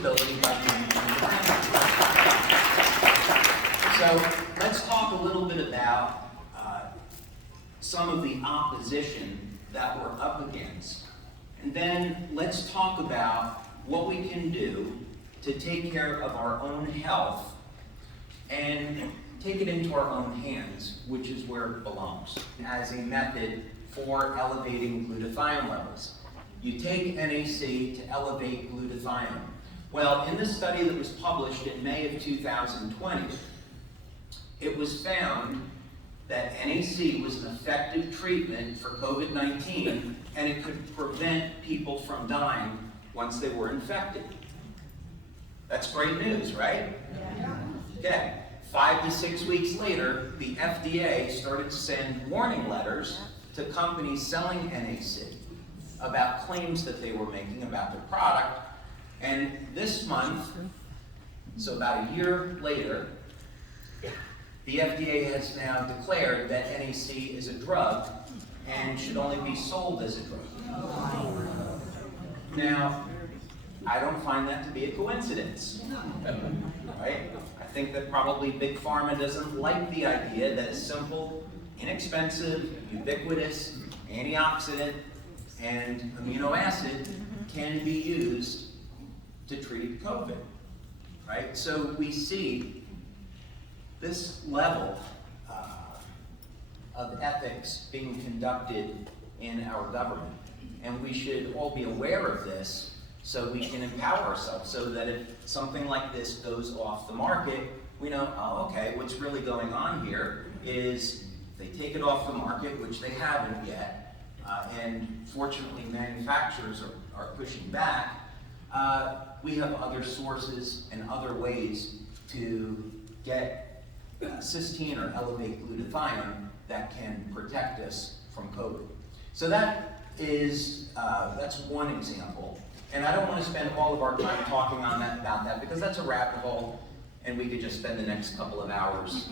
stability by managing the language. So let's talk a little bit about some of the opposition that we're up against. And then let's talk about what we can do to take care of our own health and take it into our own hands, which is where it belongs, as a method for elevating glutathione levels. You take NAC to elevate glutathione. Well, in the study that was published in May of 2020, it was found that NAC was an effective treatment for COVID-19, and it could prevent people from dying once they were infected. That's great news, right? Yeah. Okay. 5 to 6 weeks later, the FDA started to send warning letters to companies selling NAC about claims that they were making about their product. And this month, so about a year later, the FDA has now declared that NAC is a drug and should only be sold as a drug. Now, I don't find that to be a coincidence, right? I think that probably Big Pharma doesn't like the idea that a simple, inexpensive, ubiquitous antioxidant and amino acid can be used to treat COVID, right? So we see this level of ethics being conducted in our government. And we should all be aware of this so we can empower ourselves, so that if something like this goes off the market, we know, oh, okay, what's really going on here is they take it off the market, which they haven't yet, and fortunately manufacturers are pushing back. We have other sources and other ways to get cysteine or elevate glutathione that can protect us from COVID. So that is, that's one example. And I don't want to spend all of our time talking on about that, because that's a rabbit hole, and we could just spend the next couple of hours,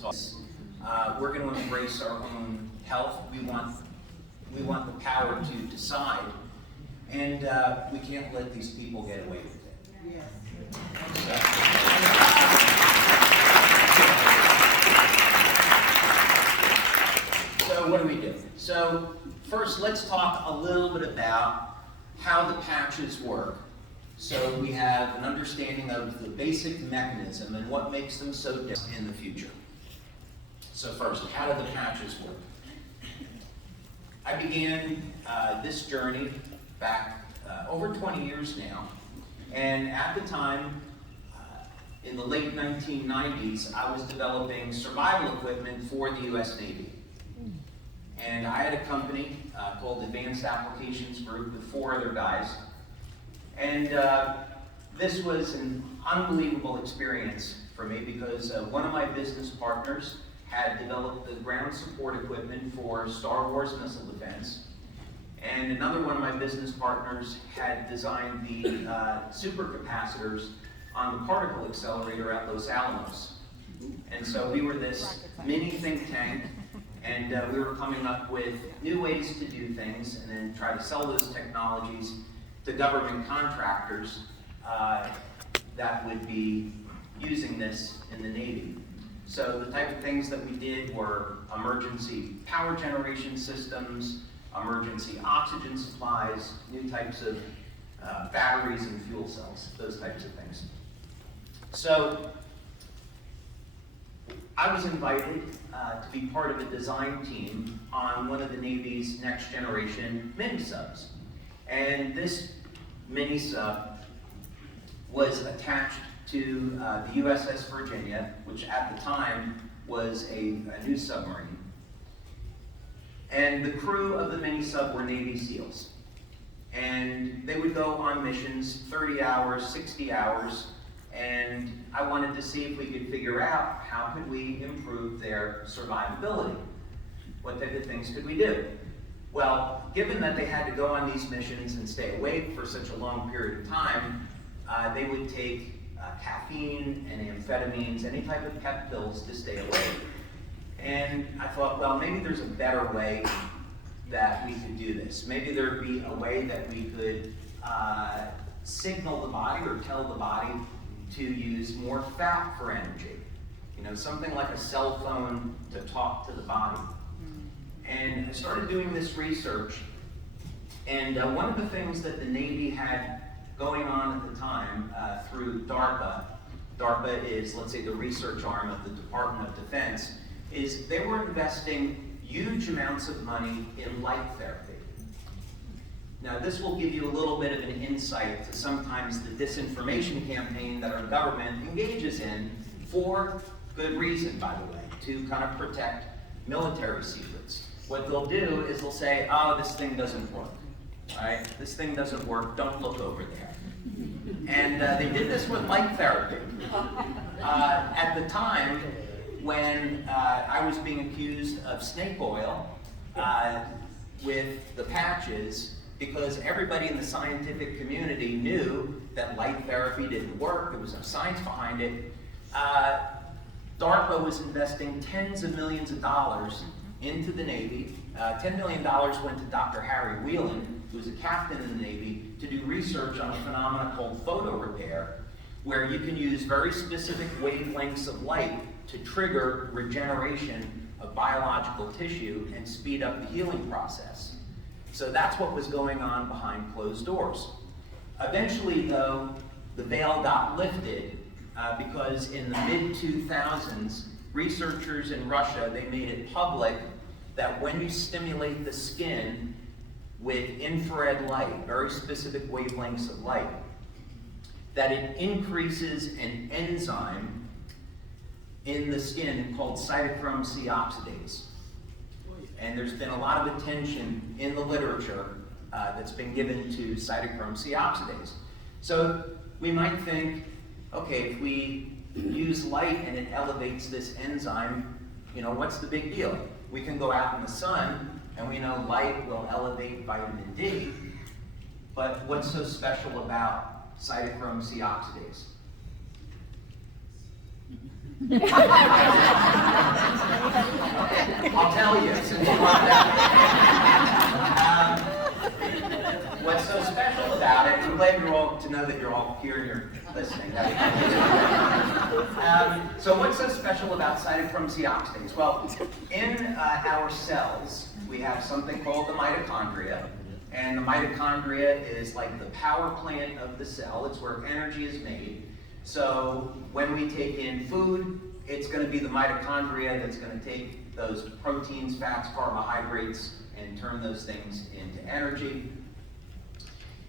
talking. We're going to embrace our own health. We want the power to decide, and we can't let these people get away with it. So what do we do? So first, let's talk a little bit about how the patches work, so we have an understanding of the basic mechanism and what makes them so different in the future. So first, how do the patches work? I began this journey back over 20 years now, and at the time, in the late 1990s, I was developing survival equipment for the US Navy. And I had a company called Advanced Applications Group with 4 other guys. And this was an unbelievable experience for me, because one of my business partners had developed the ground support equipment for Star Wars missile defense. And another one of my business partners had designed the supercapacitors on the particle accelerator at Los Alamos. And so we were this mini think tank, and we were coming up with new ways to do things and then try to sell those technologies to government contractors that would be using this in the Navy. So the type of things that we did were emergency power generation systems, emergency oxygen supplies, new types of batteries and fuel cells, those types of things. So I was invited to be part of a design team on one of the Navy's next generation mini subs. And this mini sub was attached to the USS Virginia, which at the time was a new submarine. And the crew of the mini sub were Navy SEALs. And they would go on missions 30 hours, 60 hours, and I wanted to see if we could figure out how could we improve their survivability. What type of things could we do? Well, given that they had to go on these missions and stay awake for such a long period of time, they would take caffeine and amphetamines, any type of pep pills to stay awake. And I thought, well, maybe there's a better way that we could do this. Maybe there'd be a way that we could signal the body or tell the body to use more fat for energy. You know, something like a cell phone to talk to the body. And I started doing this research, and one of the things that the Navy had going on at the time through DARPA is, let's say, the research arm of the Department of Defense, is they were investing huge amounts of money in light therapy. Now, this will give you a little bit of an insight to sometimes the disinformation campaign that our government engages in, for good reason, by the way, to kind of protect military secrets. What they'll do is they'll say, oh, this thing doesn't work, right? This thing doesn't work, don't look over there. And they did this with light therapy. At the time when I was being accused of snake oil with the patches, because everybody in the scientific community knew that light therapy didn't work, there was no science behind it, DARPA was investing tens of millions of dollars into the Navy. $10 million went to Dr. Harry Whelan, who was a captain in the Navy, to do research on a phenomenon called photo repair, where you can use very specific wavelengths of light to trigger regeneration of biological tissue and speed up the healing process. So that's what was going on behind closed doors. Eventually, though, the veil got lifted because in the mid-2000s, researchers in Russia, they made it public that when you stimulate the skin with infrared light, very specific wavelengths of light, that it increases an enzyme in the skin called cytochrome C oxidase. And there's been a lot of attention in the literature that's been given to cytochrome C oxidase. So we might think, okay, if we use light and it elevates this enzyme, you know, what's the big deal? We can go out in the sun, and we know light will elevate vitamin D, but what's so special about cytochrome C oxidase? I'll tell you, since you want that. What's so special about it, I'm glad you're all, to know that you're all here and you're listening. So what's so special about cytochrome C oxidase? Well, in our cells, we have something called the mitochondria. And the mitochondria is like the power plant of the cell. It's where energy is made. So when we take in food, it's going to be the mitochondria that's going to take those proteins, fats, carbohydrates, and turn those things into energy.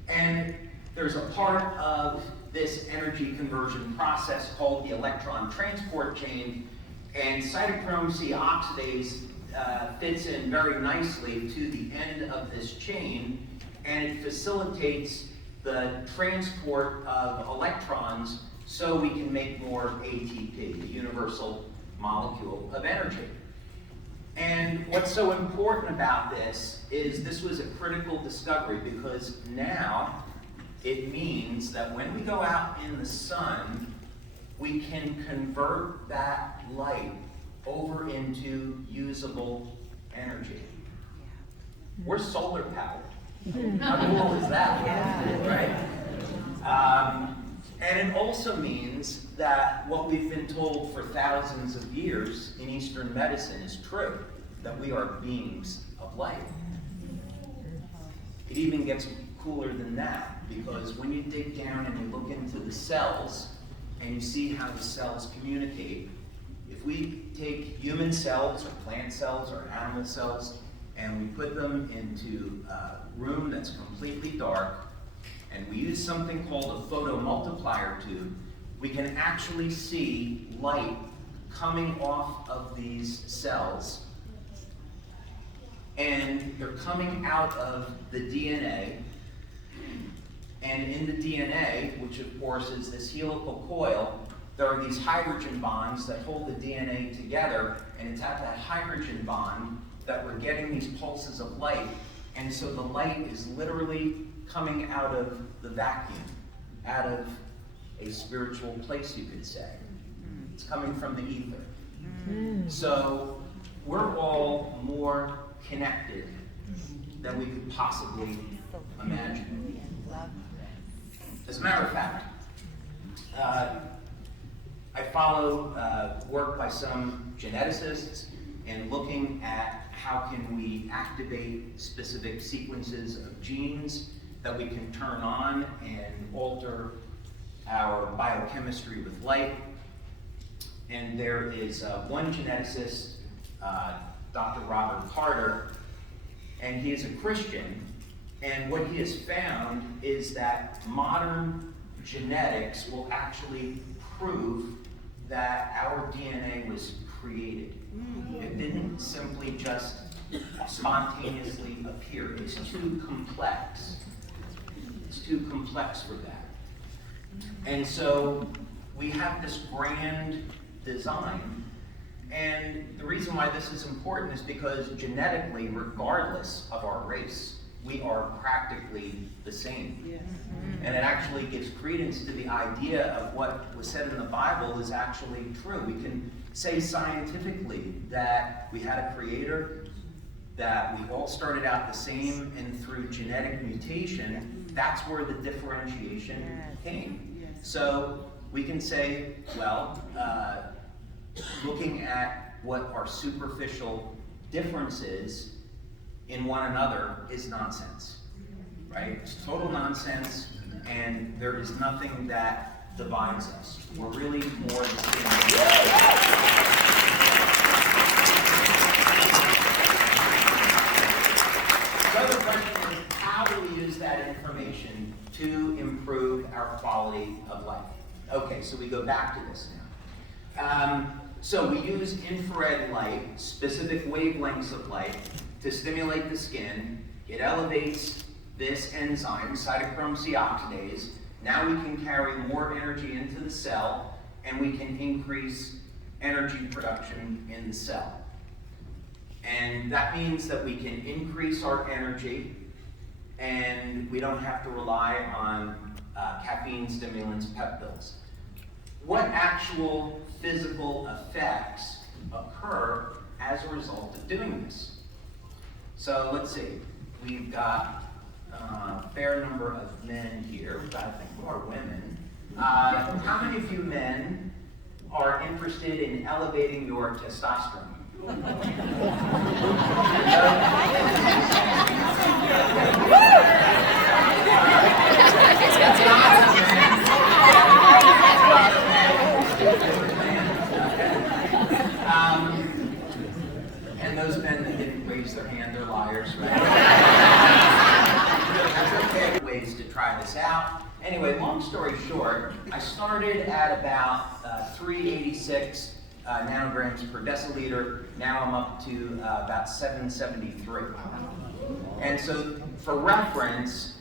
And there's a part of this energy conversion process called the electron transport chain, and cytochrome C oxidase fits in very nicely to the end of this chain, and it facilitates the transport of electrons so we can make more ATP, the universal molecule of energy. And what's so important about this is this was a critical discovery, because now it means that when we go out in the sun, we can convert that light over into usable energy. We're solar powered. How cool is that? Right? And it also means that what we've been told for thousands of years in Eastern medicine is true, that we are beings of light. It even gets cooler than that, because when you dig down and you look into the cells and you see how the cells communicate, if we take human cells or plant cells or animal cells and we put them into a room that's completely dark, and we use something called a photomultiplier tube, we can actually see light coming off of these cells. And they're coming out of the DNA. And in the DNA, which of course is this helical coil, there are these hydrogen bonds that hold the DNA together, and it's at that hydrogen bond that we're getting these pulses of light. And so the light is literally coming out of the vacuum, out of a spiritual place, you could say. It's coming from the ether. So we're all more connected than we could possibly imagine. As a matter of fact, I follow work by some geneticists in looking at how can we activate specific sequences of genes that we can turn on and alter our biochemistry with light. And there is one geneticist, Dr. Robert Carter, and he is a Christian, and what he has found is that modern genetics will actually prove that our DNA was created. It didn't simply just spontaneously appear. It's too complex. It's too complex for that. And so we have this grand design, and the reason why this is important is because genetically, regardless of our race, we are practically the same. Yes. And it actually gives credence to the idea of what was said in the Bible is actually true. We can say scientifically that we had a creator, that we all started out the same, and through genetic mutation, that's where the differentiation came. Yes. So we can say, well, looking at what our superficial differences in one another is nonsense, right? It's total nonsense, and there is nothing that divides us. We're really more the same. So the question is, how do we use that information to improve our quality of life? Okay, so we go back to this now. So we use infrared light, specific wavelengths of light, to stimulate the skin. It elevates this enzyme, cytochrome C oxidase. Now we can carry more energy into the cell, and we can increase energy production in the cell. And that means that we can increase our energy, and we don't have to rely on caffeine stimulants, pep pills. What actual physical effects occur as a result of doing this? So let's see, we've got a fair number of men here. We've got, I think, more women. How many of you men are interested in elevating your testosterone? And those men that didn't raise their hand, they're liars, right? That's okay. Ways to try this out. Anyway, long story short, I started at about 386 nanograms per deciliter. Now I'm up to about 773. And so, for reference,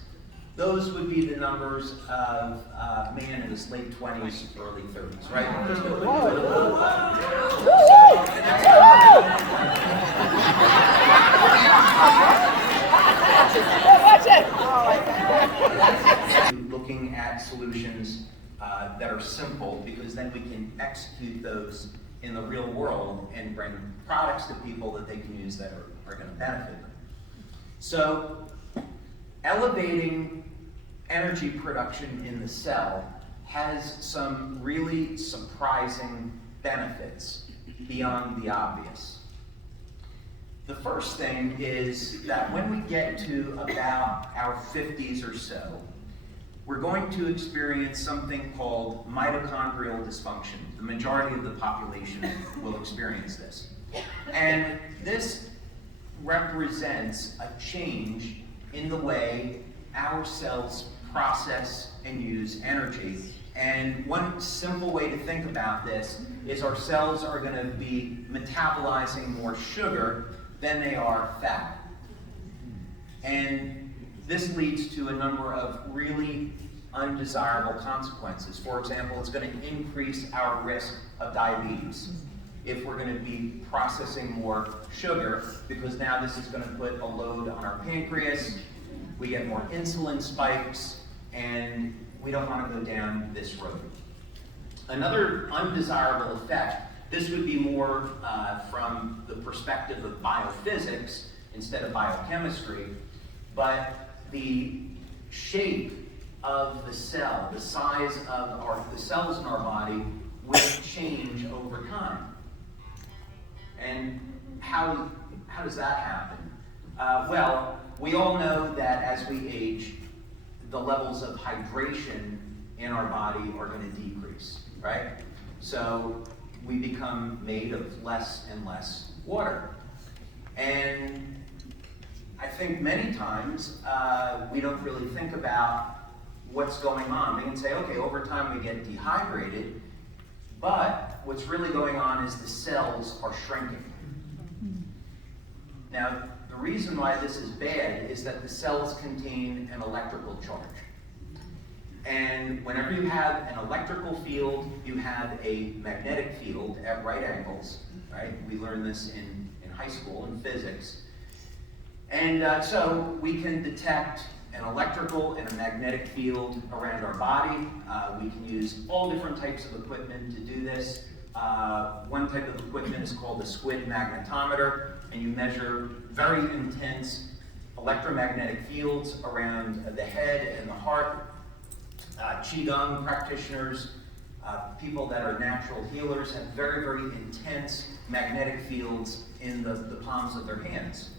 those would be the numbers of a man in his late 20s, early 30s, right? Looking at solutions that are simple, because then we can execute those in the real world and bring products to people that they can use that are going to benefit them. So, elevating energy production in the cell has some really surprising benefits beyond the obvious. The first thing is that when we get to about our 50s or so, we're going to experience something called mitochondrial dysfunction. The majority of the population will experience this. And this represents a change in the way our cells process and use energy. And one simple way to think about this is our cells are going to be metabolizing more sugar than they are fat. And this leads to a number of really undesirable consequences. For example, it's going to increase our risk of diabetes if we're going to be processing more sugar, because now this is going to put a load on our pancreas. We get more insulin spikes, and we don't want to go down this road. Another undesirable effect, this would be more from the perspective of biophysics instead of biochemistry, but the shape of the cell, the size of the cells in our body, will change over time. And how does that happen? Well, we all know that as we age, the levels of hydration in our body are going to decrease, right? So we become made of less and less water. And I think many times we don't really think about what's going on. We can say, okay, over time we get dehydrated, but what's really going on is the cells are shrinking. Now, the reason why this is bad is that the cells contain an electrical charge. And whenever you have an electrical field, you have a magnetic field at right angles, right? We learned this in high school in physics. And so we can detect an electrical and a magnetic field around our body. We can use all different types of equipment to do this. One type of equipment is called the squid magnetometer, and you measure very intense electromagnetic fields around the head and the heart. Qigong practitioners, people that are natural healers, have very, very intense magnetic fields in the palms of their hands.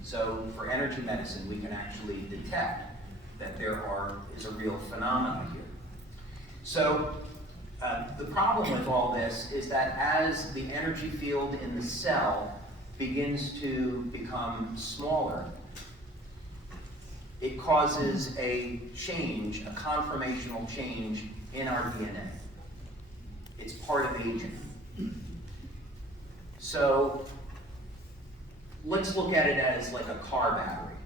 So for energy medicine, we can actually detect that there is a real phenomenon here. So the problem with all this is that as the energy field in the cell begins to become smaller, it causes a change, a conformational change in our DNA. It's part of aging. So let's look at it as like a car battery.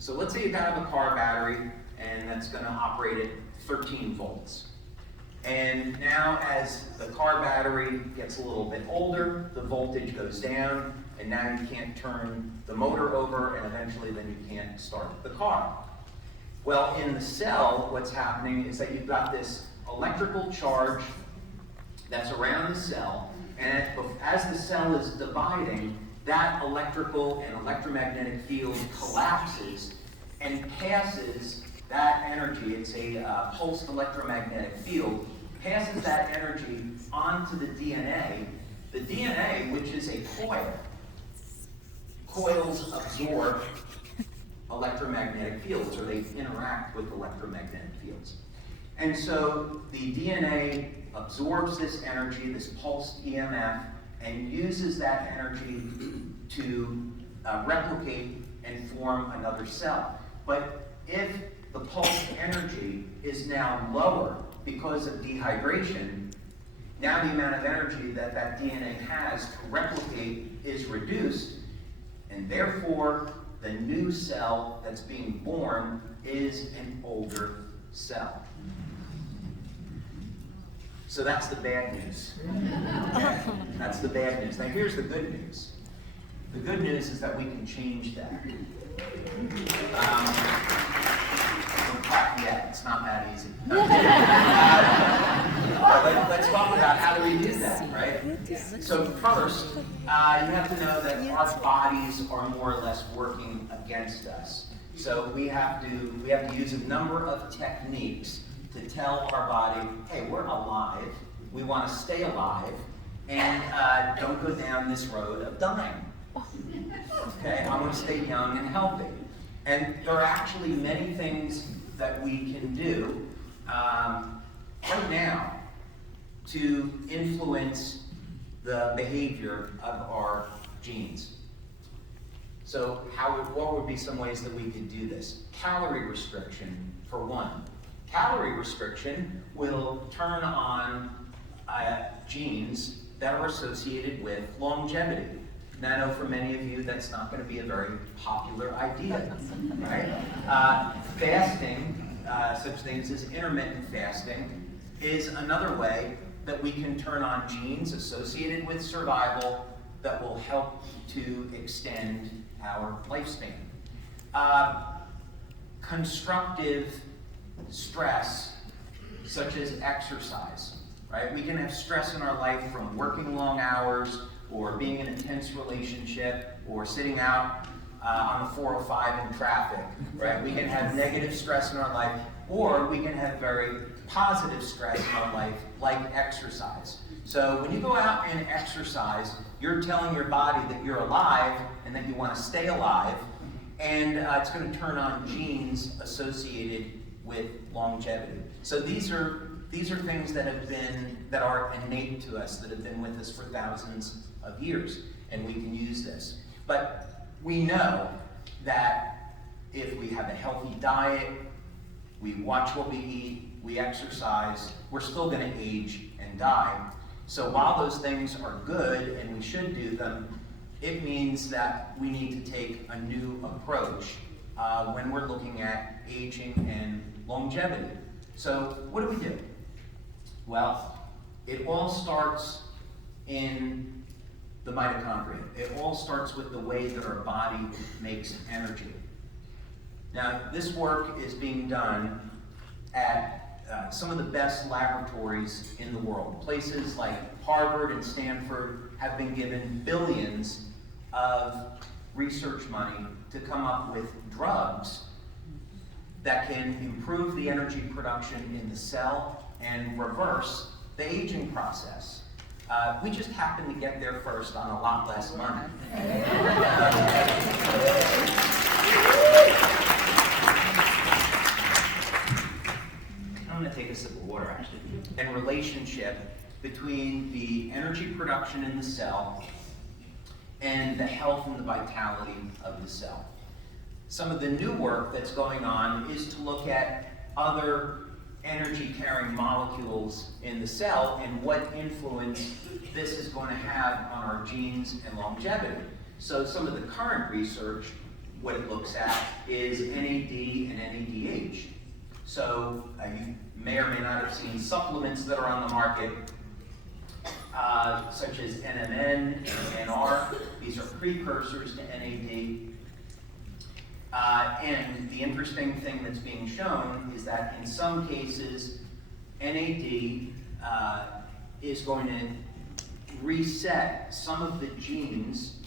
So let's say you have a car battery and that's going to operate at 13 volts. And now as the car battery gets a little bit older, the voltage goes down, and now you can't turn the motor over, and eventually then you can't start the car. Well, in the cell, what's happening is that you've got this electrical charge that's around the cell, and as the cell is dividing, that electrical and electromagnetic field collapses and passes that energy. It's a pulsed electromagnetic field, passes that energy onto the DNA. The DNA, which is a coil, coils absorb electromagnetic fields, or they interact with electromagnetic fields. And so the DNA absorbs this energy, this pulsed EMF, and uses that energy to replicate and form another cell. But if the pulsed energy is now lower because of dehydration, now the amount of energy that that DNA has to replicate is reduced, and therefore the new cell that's being born is an older cell. So that's the bad news. Okay? That's the bad news. Now here's the good news. The good news is that we can change that. Don't clap yet, it's not that easy. Let's talk about how do we do that, right? So first, you have to know that our bodies are more or less working against us. So we have to use a number of techniques to tell our body, hey, we're alive, we want to stay alive, and don't go down this road of dying. Okay, I want to stay young and healthy. And there are actually many things that we can do right now to influence the behavior of our genes. So what would be some ways that we could do this? Calorie restriction, for one. Calorie restriction will turn on genes that are associated with longevity. Now, I know for many of you that's not going to be a very popular idea, right? Fasting, such things as intermittent fasting, is another way that we can turn on genes associated with survival that will help to extend our lifespan. Constructive stress, such as exercise, right? We can have stress in our life from working long hours, or being in a tense relationship, or sitting out on the 405 in traffic, right? We can have negative stress in our life, or we can have very positive stress in our life, like exercise. So when you go out and exercise, you're telling your body that you're alive and that you want to stay alive, and it's going to turn on genes associated with longevity. So these are things that are innate to us, that have been with us for thousands of years, and we can use this. But we know that if we have a healthy diet, we watch what we eat, we exercise, we're still going to age and die. So while those things are good and we should do them, it means that we need to take a new approach when we're looking at aging and longevity. So what do we do? Well, it all starts in the mitochondria. It all starts with the way that our body makes energy. Now, this work is being done at some of the best laboratories in the world. Places like Harvard and Stanford have been given billions of research money to come up with drugs that can improve the energy production in the cell and reverse the aging process. We just happen to get there first on a lot less money. I'm going to take a sip of water, actually. And relationship between the energy production in the cell and the health and the vitality of the cell. Some of the new work that's going on is to look at other energy-carrying molecules in the cell and what influence this is going to have on our genes and longevity. So some of the current research, what it looks at is NAD and NADH. So you may or may not have seen supplements that are on the market, such as NMN and NR. These are precursors to NAD. And the interesting thing that's being shown is that in some cases, NAD is going to reset some of the genes,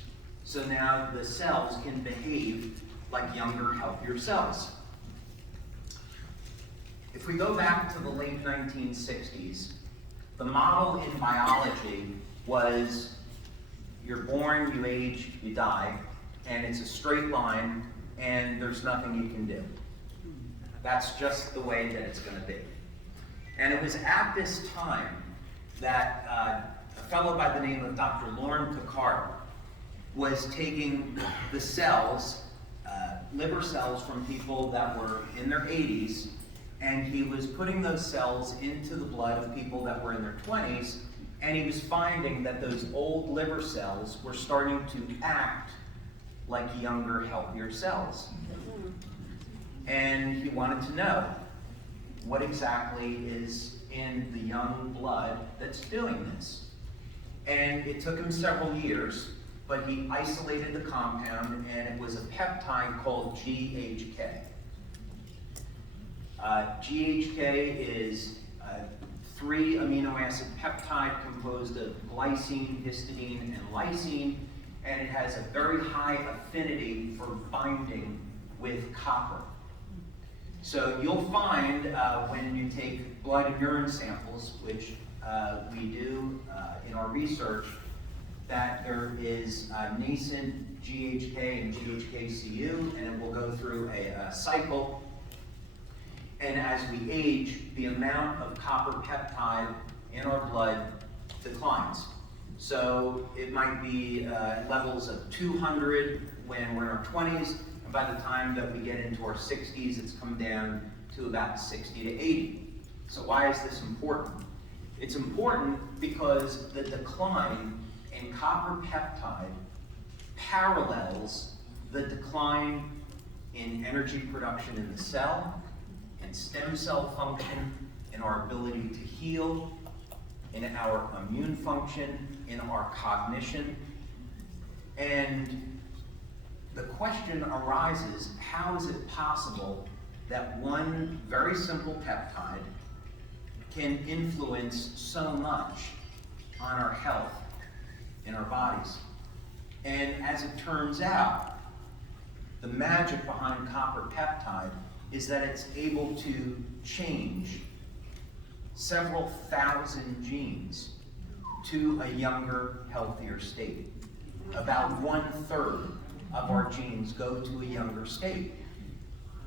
so now the cells can behave like younger, healthier cells. If we go back to the late 1960s, the model in biology was you're born, you age, you die, and it's a straight line, and there's nothing you can do. That's just the way that it's going to be. And it was at this time that a fellow by the name of Dr. Lauren Picard was taking the cells, liver cells from people that were in their 80s, and he was putting those cells into the blood of people that were in their 20s, and he was finding that those old liver cells were starting to act like younger, healthier cells. And he wanted to know what exactly is in the young blood that's doing this. And it took him several years, but he isolated the compound, and it was a peptide called GHK. GHK is a 3 amino acid peptide composed of glycine, histidine, and lysine, and it has a very high affinity for binding with copper. So you'll find when you take blood and urine samples, which we do in our research, that there is nascent GHK and GHK-Cu, and it will go through a cycle. And as we age, the amount of copper peptide in our blood declines. So it might be levels of 200 when we're in our 20s, and by the time that we get into our 60s, it's come down to about 60 to 80. So why is this important? It's important because the decline in copper peptide parallels the decline in energy production in the cell, in stem cell function, in our ability to heal, in our immune function, in our cognition. And the question arises, how is it possible that one very simple peptide can influence so much on our health in our bodies? And as it turns out, The magic behind copper peptide is that it's able to change several thousand genes to a younger, healthier state. About 1/3 of our genes go to a younger state.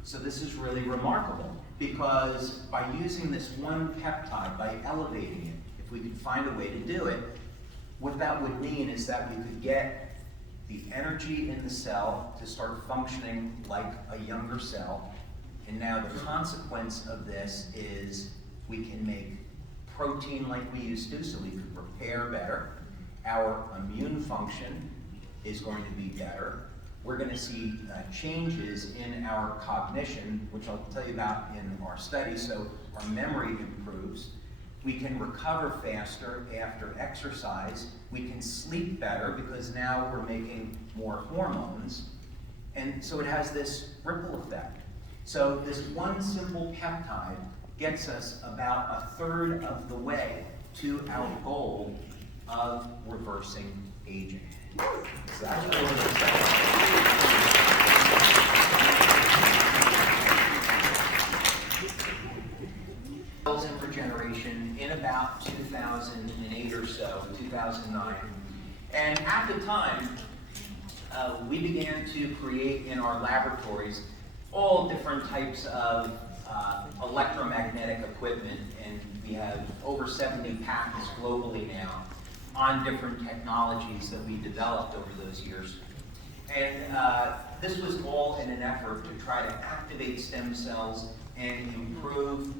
So this is really remarkable, because by using this one peptide, by elevating it, if we could find a way to do it, what that would mean is that we could get the energy in the cell to start functioning like a younger cell. And now the consequence of this is we can make protein like we used to, so we can repair better. Our immune function is going to be better. We're going to see changes in our cognition, which I'll tell you about in our study, so our memory improves. We can recover faster after exercise. We can sleep better because now we're making more hormones. And so it has this ripple effect. So this one simple peptide gets us about 1/3 of the way to our goal of reversing aging. So that's really exciting. Cells in regeneration in about 2008 or so, 2009. And at the time, we began to create in our laboratories all different types of electromagnetic equipment, and we have over 70 patents globally now on different technologies that we developed over those years. And this was all in an effort to try to activate stem cells and improve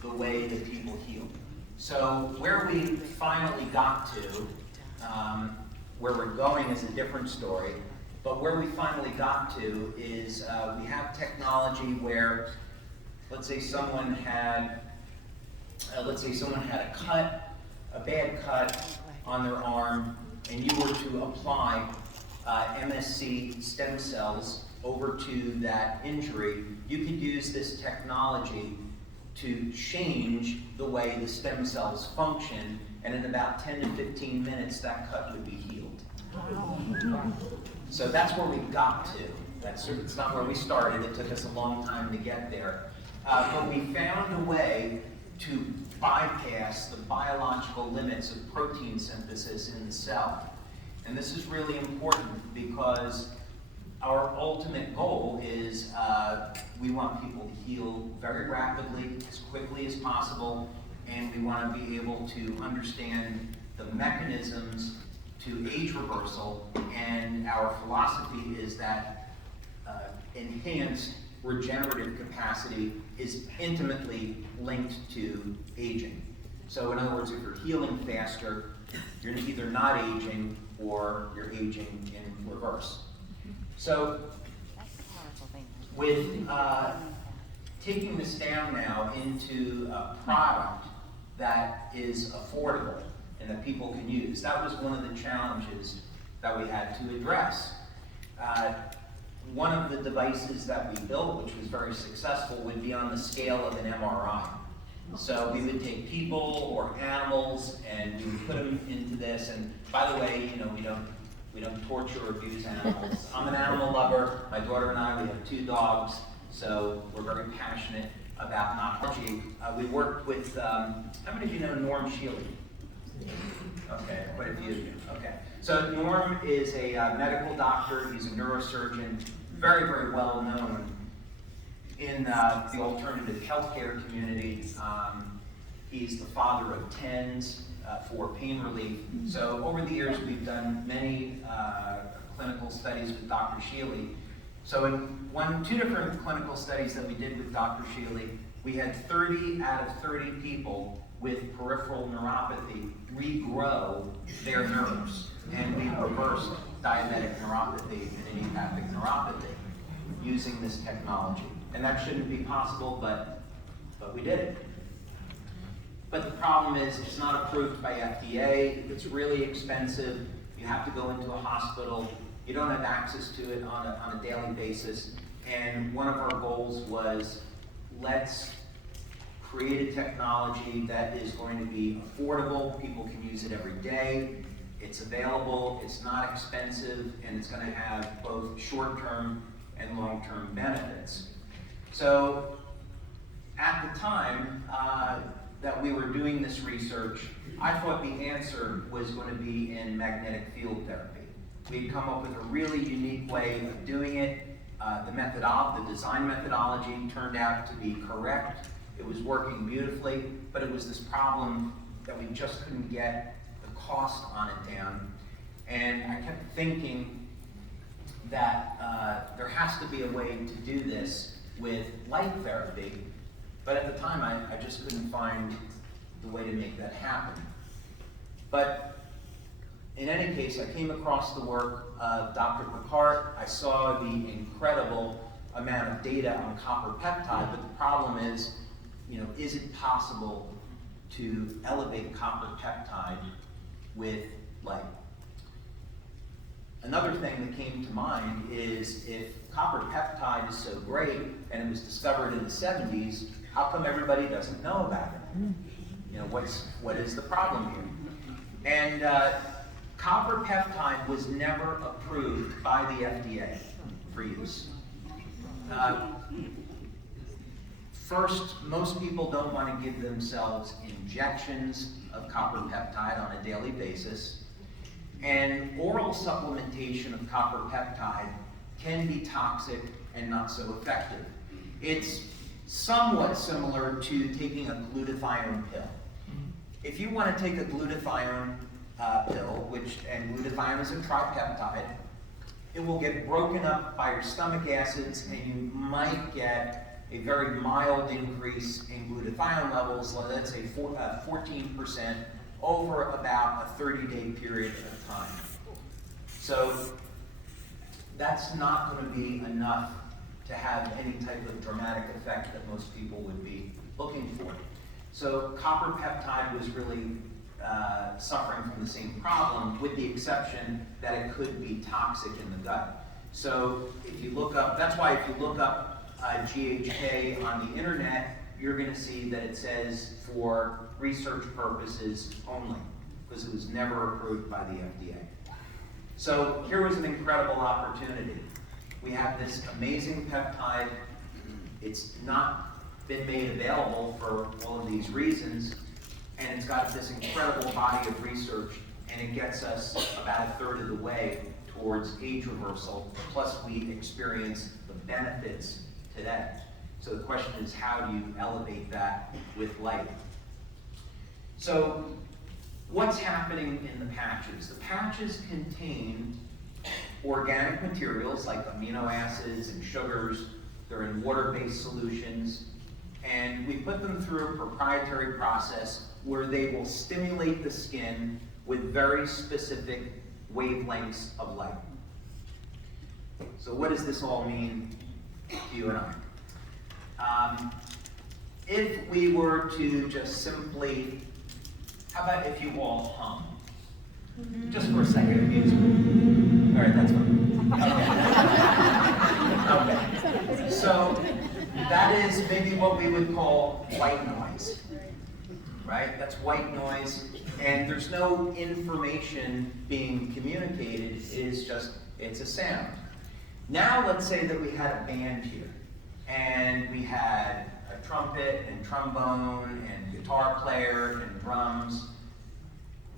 the way that people heal. So where we finally got to, where we're going is a different story, but where we finally got to is we have technology where, let's say someone had a cut, a bad cut on their arm, and you were to apply MSC stem cells over to that injury. You could use this technology to change the way the stem cells function, and in about 10 to 15 minutes that cut would be healed. So that's where we got to. It's not where we started. It took us a long time to get there. But we found a way to bypass the biological limits of protein synthesis in the cell. And this is really important because our ultimate goal is we want people to heal very rapidly, as quickly as possible, and we want to be able to understand the mechanisms to age reversal, and our philosophy is that enhanced regenerative capacity is intimately linked to aging. So in other words, if you're healing faster, you're either not aging or you're aging in reverse. So with taking this down now into a product that is affordable and that people can use, that was one of the challenges that we had to address. One of the devices that we built, which was very successful, would be on the scale of an MRI. So we would take people or animals and we would put them into this. And by the way, we don't torture or abuse animals. I'm an animal lover. My daughter and I, we have 2 dogs, so we're very passionate about technology. We worked with, how many of you know Norm Shealy? Okay, quite a few of you. Okay. So Norm is a medical doctor. He's a neurosurgeon, very, very well known in the alternative healthcare community. He's the father of TENS for pain relief. So over the years, we've done many clinical studies with Dr. Shealy. So in 2 different clinical studies that we did with Dr. Shealy, we had 30 out of 30 people with peripheral neuropathy regrow their nerves, and we reversed diabetic neuropathy and idiopathic neuropathy using this technology. And that shouldn't be possible, but we did it. But the problem is it's not approved by FDA. It's really expensive. You have to go into a hospital. You don't have access to it on a daily basis. And one of our goals was, let's create a technology that is going to be affordable. People can use it every day. It's available, it's not expensive, and it's going to have both short-term and long-term benefits. So at the time that we were doing this research, I thought the answer was going to be in magnetic field therapy. We'd come up with a really unique way of doing it. The design methodology turned out to be correct. It was working beautifully, but it was this problem that we just couldn't get the cost on it down. And I kept thinking that there has to be a way to do this with light therapy, but at the time I just couldn't find the way to make that happen. But in any case, I came across the work of Dr. Picard. I saw the incredible amount of data on copper peptide, but the problem is, is it possible to elevate copper peptide with light? Another thing that came to mind is if copper peptide is so great and it was discovered in the 70s, how come everybody doesn't know about it? What is the problem here? And copper peptide was never approved by the FDA for use. First, most people don't want to give themselves injections of copper peptide on a daily basis. And oral supplementation of copper peptide can be toxic and not so effective. It's somewhat similar to taking a glutathione pill. If you want to take a glutathione pill, and glutathione is a tripeptide, it will get broken up by your stomach acids, and you might get a very mild increase in glutathione levels, let's say 14%, over about a 30-day period of time. So that's not going to be enough to have any type of dramatic effect that most people would be looking for. So copper peptide was really suffering from the same problem, with the exception that it could be toxic in the gut. So if you look up, that's why if you look up GHK on the internet, you're going to see that it says for research purposes only, because it was never approved by the FDA. So here was an incredible opportunity. We have this amazing peptide. It's not been made available for all of these reasons, and it's got this incredible body of research, and it gets us about a third of the way towards age reversal, plus we experience the benefits today. So the question is, how do you elevate that with light? So what's happening in the patches? The patches contain organic materials like amino acids and sugars. They're in water-based solutions, and we put them through a proprietary process where they will stimulate the skin with very specific wavelengths of light. So what does this all mean to you and I? If we were to just simply, how about if you all hum? Just for a second, amusement. All right, that's fine. Okay. Okay. So that is maybe what we would call white noise, right? That's white noise, and there's no information being communicated. It's a sound. Now let's say that we had a band here, and we had a trumpet and trombone and guitar player and drums,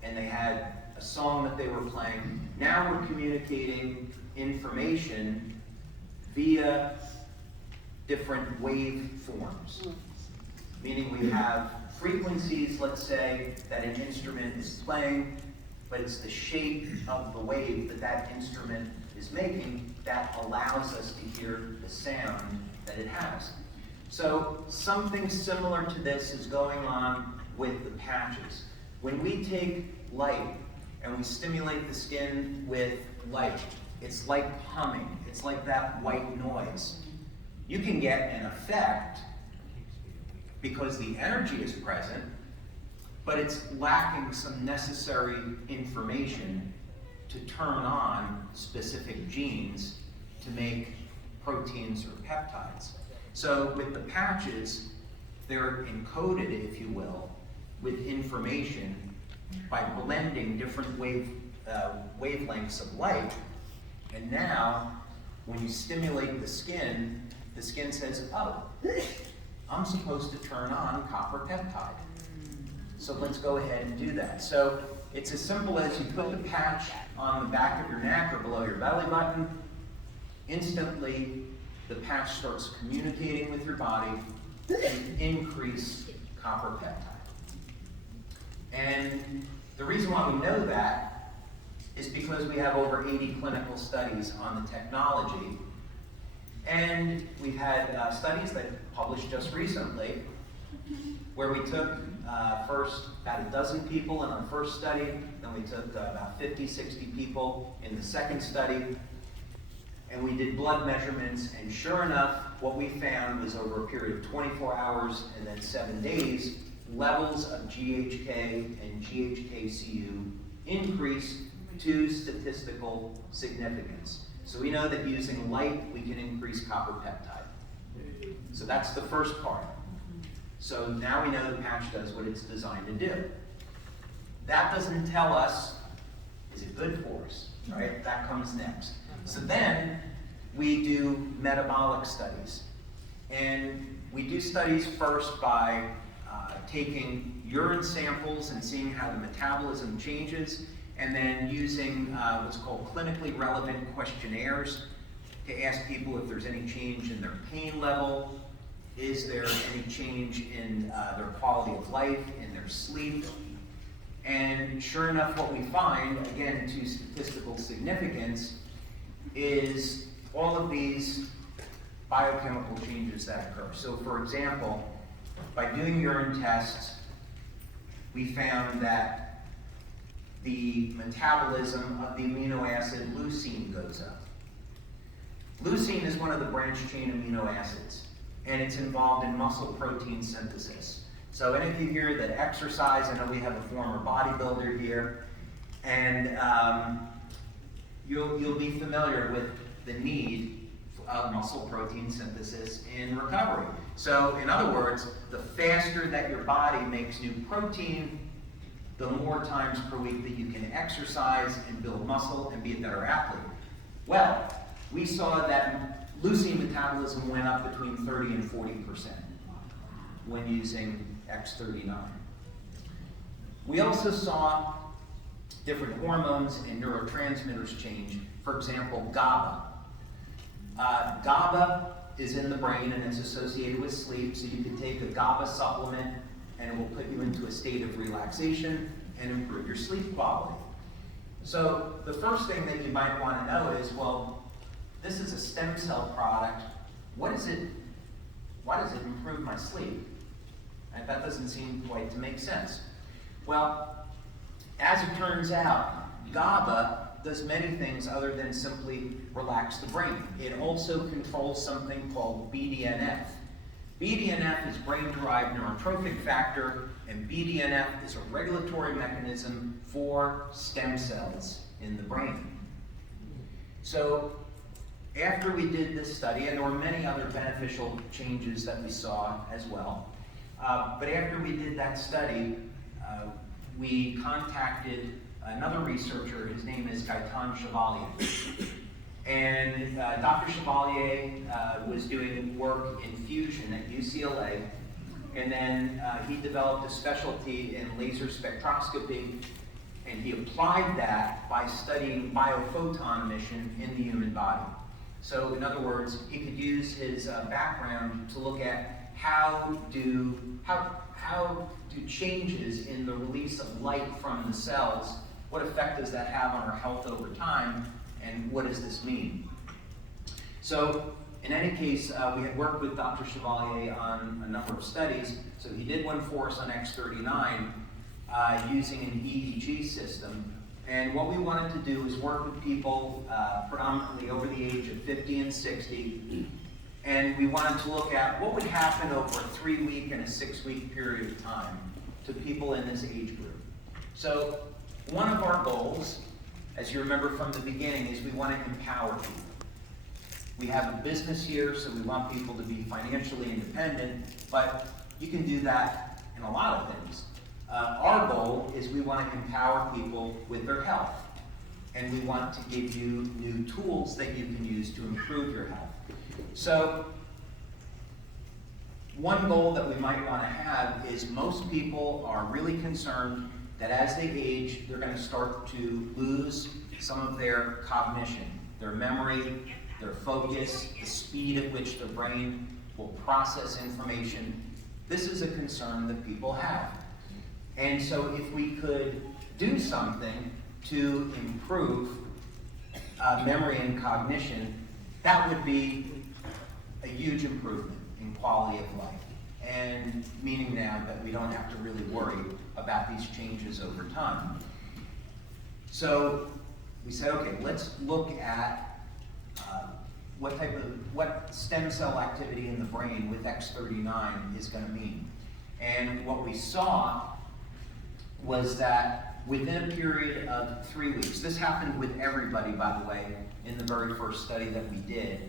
and they had a song that they were playing. Now we're communicating information via different wave forms, meaning we have frequencies, let's say, that an instrument is playing, but it's the shape of the wave that that instrument is making that allows us to hear the sound that it has. So something similar to this is going on with the patches. When we take light and we stimulate the skin with light, it's like humming. It's like that white noise. You can get an effect because the energy is present, but it's lacking some necessary information to turn on specific genes to make proteins or peptides. So with the patches, they're encoded, if you will, with information by blending different wavelengths of light. And now when you stimulate the skin says, oh, I'm supposed to turn on copper peptide. So let's go ahead and do that. So it's as simple as you put the patch on the back of your neck or below your belly button. Instantly, the patch starts communicating with your body to increase copper peptide. And the reason why we know that is because we have over 80 clinical studies on the technology. And we've had studies that published just recently where we took first about a dozen people in our first study, then we took about 50, 60 people in the second study, and we did blood measurements, and sure enough, what we found was over a period of 24 hours and then 7 days, levels of GHK and GHK-Cu increased to statistical significance. So we know that using light, we can increase copper peptide. So that's the first part. So now we know the patch does what it's designed to do. That doesn't tell us, is it good for us, right? That comes next. So then we do metabolic studies. And we do studies first by taking urine samples and seeing how the metabolism changes, and then using what's called clinically relevant questionnaires to ask people if there's any change in their pain level, is there any change in their quality of life, in their sleep. And sure enough, what we find, again to statistical significance, is all of these biochemical changes that occur. So for example, by doing urine tests, we found that the metabolism of the amino acid leucine goes up. Leucine is one of the branched chain amino acids, and it's involved in muscle protein synthesis. So any of you here that exercise, I know we have a former bodybuilder here, and you'll be familiar with the need of muscle protein synthesis in recovery. So in other words, the faster that your body makes new protein, the more times per week that you can exercise and build muscle and be a better athlete. Well, we saw that leucine metabolism went up between 30 and 40% when using X39. We also saw different hormones and neurotransmitters change. For example, GABA. GABA is in the brain and it's associated with sleep, so you can take a GABA supplement and it will put you into a state of relaxation and improve your sleep quality. So the first thing that you might want to know is, well, this is a stem cell product. Why does it improve my sleep? Right? That doesn't seem quite to make sense. Well, as it turns out, GABA does many things other than simply relax the brain. It also controls something called BDNF. BDNF is brain-derived neurotrophic factor, and BDNF is a regulatory mechanism for stem cells in the brain. So after we did this study, and there were many other beneficial changes that we saw as well, but after we did that study, we contacted another researcher. His name is Gaetan Chevalier. And Dr. Chevalier was doing work in fusion at UCLA, and then he developed a specialty in laser spectroscopy, and he applied that by studying biophoton emission in the human body. So in other words, he could use his background to look at how do changes in the release of light from the cells, what effect does that have on our health over time, and what does this mean? So in any case, we had worked with Dr. Chevalier on a number of studies. So he did one for us on X39 using an EEG system. And what we wanted to do is work with people predominantly over the age of 50 and 60. And we wanted to look at what would happen over a 3-week and a 6-week period of time to people in this age group. So one of our goals, as you remember from the beginning, is we want to empower people. We have a business here, so we want people to be financially independent, but you can do that in a lot of things. Our goal is we want to empower people with their health. and we want to give you new tools that you can use to improve your health. So, one goal that we might want to have is most people are really concerned that as they age, they're going to start to lose some of their cognition, their memory, their focus, the speed at which their brain will process information. This is a concern that people have. And so if we could do something to improve memory and cognition, that would be a huge improvement in quality of life. And meaning now that we don't have to really worry about these changes over time. So we said, okay, let's look at what stem cell activity in the brain with X39 is going to mean. And what we saw was that within a period of 3 weeks, this happened with everybody, by the way, in the very first study that we did.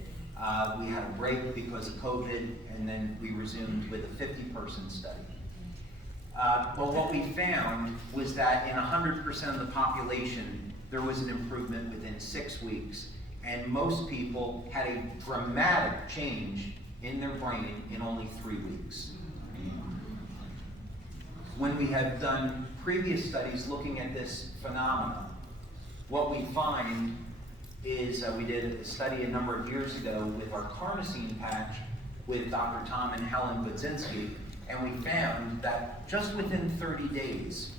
We had a break because of COVID, and then we resumed with a 50-person study. But what we found was that in 100% of the population, there was an improvement within 6 weeks, and most people had a dramatic change in their brain in only 3 weeks. When we have done previous studies looking at this phenomenon, what we find is we did a study a number of years ago with our carnosine patch with Dr. Tom and Helen Budzinski, and we found that just within 30 days,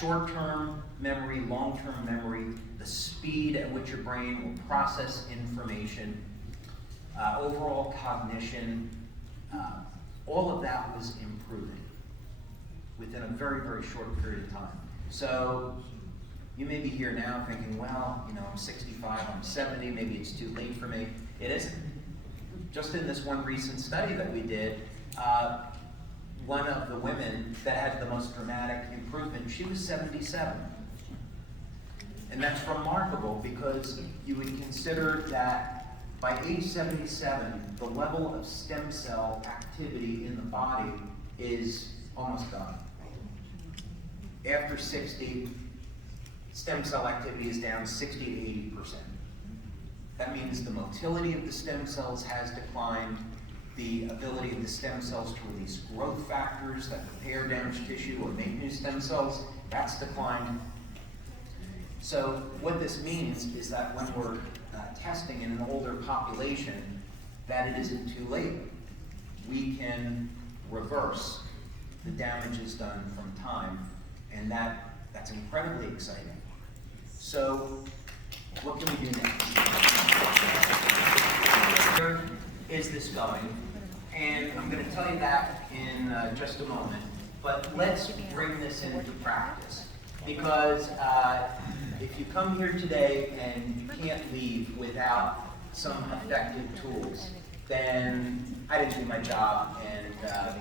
short-term memory, long-term memory, the speed at which your brain will process information, overall cognition, all of that was improving within a very, very short period of time. So you may be here now thinking, well, you know, I'm 65, I'm 70, maybe it's too late for me. It isn't. Just in this one recent study that we did, one of the women that had the most dramatic improvement, she was 77. And that's remarkable because you would consider that by age 77, the level of stem cell activity in the body is almost done. After 60, stem cell activity is down 60 to 80%. That means the motility of the stem cells has declined, the ability of the stem cells to release growth factors that repair damaged tissue or make new stem cells, that's declined. So what this means is that when we're testing in an older population, that it isn't too late. We can reverse the damages done from time, and that's incredibly exciting. So what can we do next? Where is this going? And I'm going to tell you that in just a moment, but let's bring this into practice. Because if you come here today and you can't leave without some effective tools, then I didn't do my job, and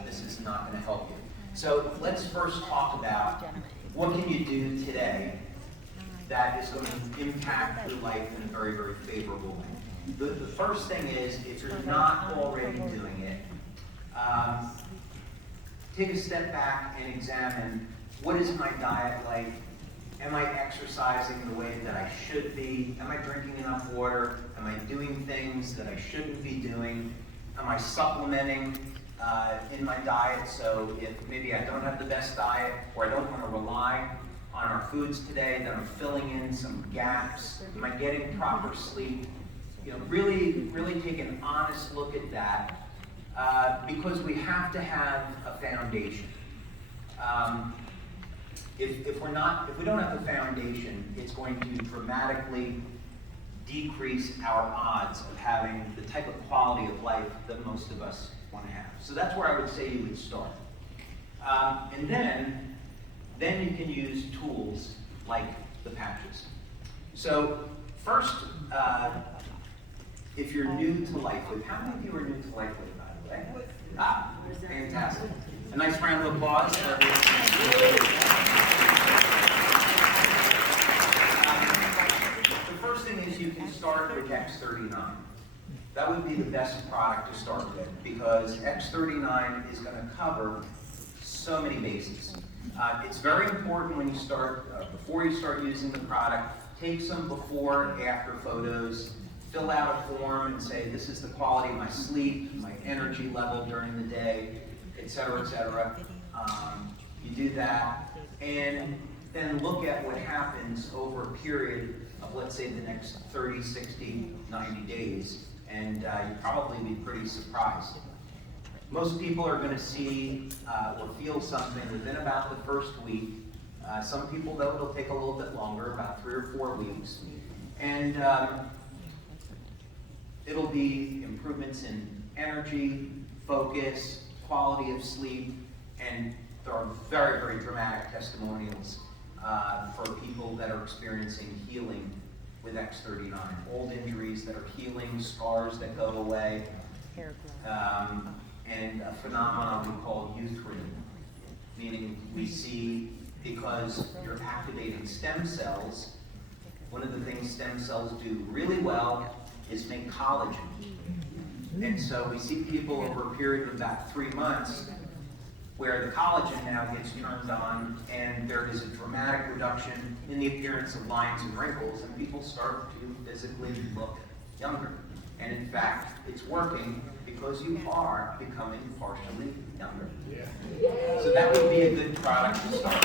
this is not going to help you. So let's first talk about what can you do today that is going to impact your life in a very, very favorable way. The first thing is, if you're not already doing it, take a step back and examine, what is my diet like? Am I exercising the way that I should be? Am I drinking enough water? Am I doing things that I shouldn't be doing? Am I supplementing in my diet? So if maybe I don't have the best diet, or I don't want to rely on our foods today, then I'm filling in some gaps. Am I getting proper sleep? You know, really take an honest look at that, because we have to have a foundation. If we don't have the foundation, it's going to dramatically decrease our odds of having the type of quality of life that most of us want to have. So that's where I would say you would start. And then you can use tools like the patches. So first, if you're new to LifeWave, how many of you are new to LifeWave, by the way? Ah, fantastic. A nice round of applause for everyone. The first thing is you can start with X39. That would be the best product to start with, because X39 is going to cover so many bases. It's very important when you start, before you start using the product, take some before and after photos, fill out a form and say, this is the quality of my sleep, my energy level during the day, et cetera, et cetera. You do that, and then look at what happens over a period of, let's say, the next 30, 60, 90 days, and you'll probably be pretty surprised. Most people are going to see or feel something within about the first week. Some people, though, it'll take a little bit longer, about 3 or 4 weeks. And it'll be improvements in energy, focus, quality of sleep, and there are very, very dramatic testimonials for people that are experiencing healing with X39. Old injuries that are healing, scars that go away, and a phenomenon we call youthering, meaning we see because you're activating stem cells. One of the things stem cells do really well is make collagen. And so we see people over a period of about 3 months where the collagen now gets turned on and there is a dramatic reduction in the appearance of lines and wrinkles, and people start to physically look younger. And in fact, it's working because you are becoming partially younger. So that would be a good product to start.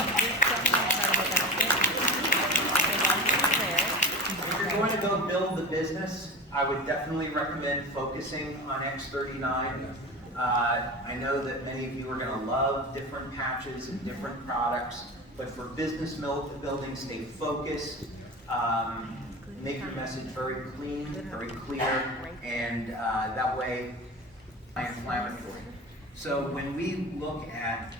If you're going to go build the business, I would definitely recommend focusing on X39. I know that many of you are going to love different patches and different products, but for business building, stay focused. Make your message very clean, very clear, and that way, anti-inflammatory. So when we look at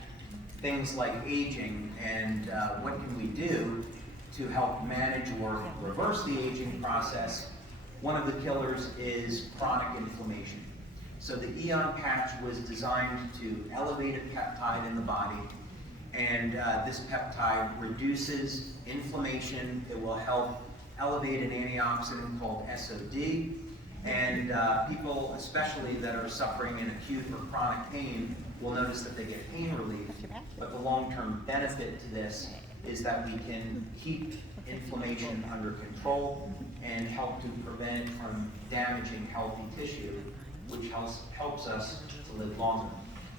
things like aging and what can we do to help manage or reverse the aging process, one of the killers is chronic inflammation. So the Eon patch was designed to elevate a peptide in the body, and this peptide reduces inflammation. It will help elevate an antioxidant called SOD, and people, especially that are suffering in acute or chronic pain, will notice that they get pain relief, but the long-term benefit to this is that we can keep inflammation under control and help to prevent it from damaging healthy tissue, which helps us to live longer.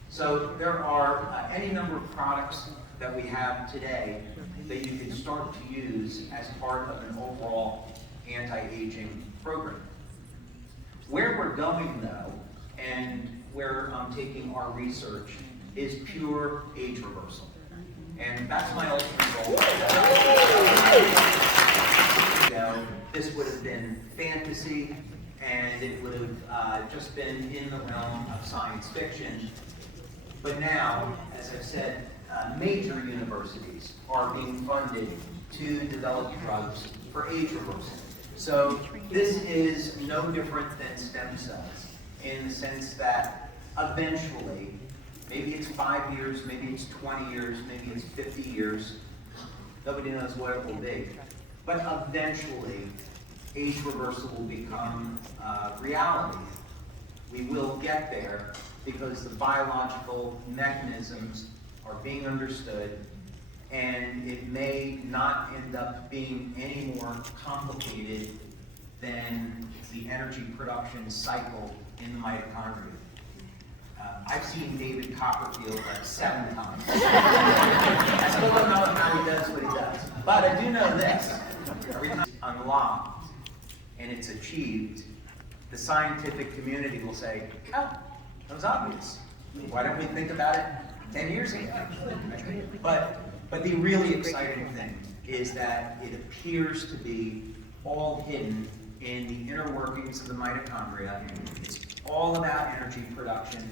So there are any number of products that we have today that you can start to use as part of an overall anti-aging program. Where we're going, though, and where I'm taking our research, is pure age reversal. And that's my ultimate goal. This would have been fantasy, and it would have just been in the realm of science fiction. But now, as I've said, major universities are being funded to develop drugs for age reversal. So this is no different than stem cells in the sense that eventually, maybe it's 5 years, maybe it's 20 years, maybe it's 50 years, nobody knows what it will be. But eventually, age reversal will become reality. We will get there because the biological mechanisms are being understood, and it may not end up being any more complicated than the energy production cycle in the mitochondria. I've seen David Copperfield like 7 times. I still don't know how he does what he does. But I do know this. Every time it's unlocked and it's achieved, the scientific community will say, oh, that was obvious. Why don't we think about it 10 years ago? But the really exciting thing is that it appears to be all hidden in the inner workings of the mitochondria. It's all about energy production,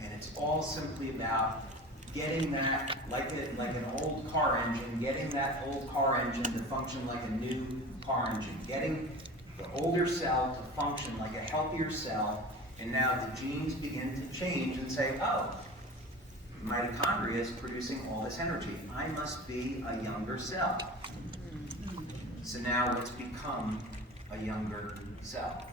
and it's all simply about getting that, like an old car engine, getting that old car engine to function like a new car engine, getting the older cell to function like a healthier cell, and now the genes begin to change and say, oh, mitochondria is producing all this energy. I must be a younger cell. So now let's become a younger cell.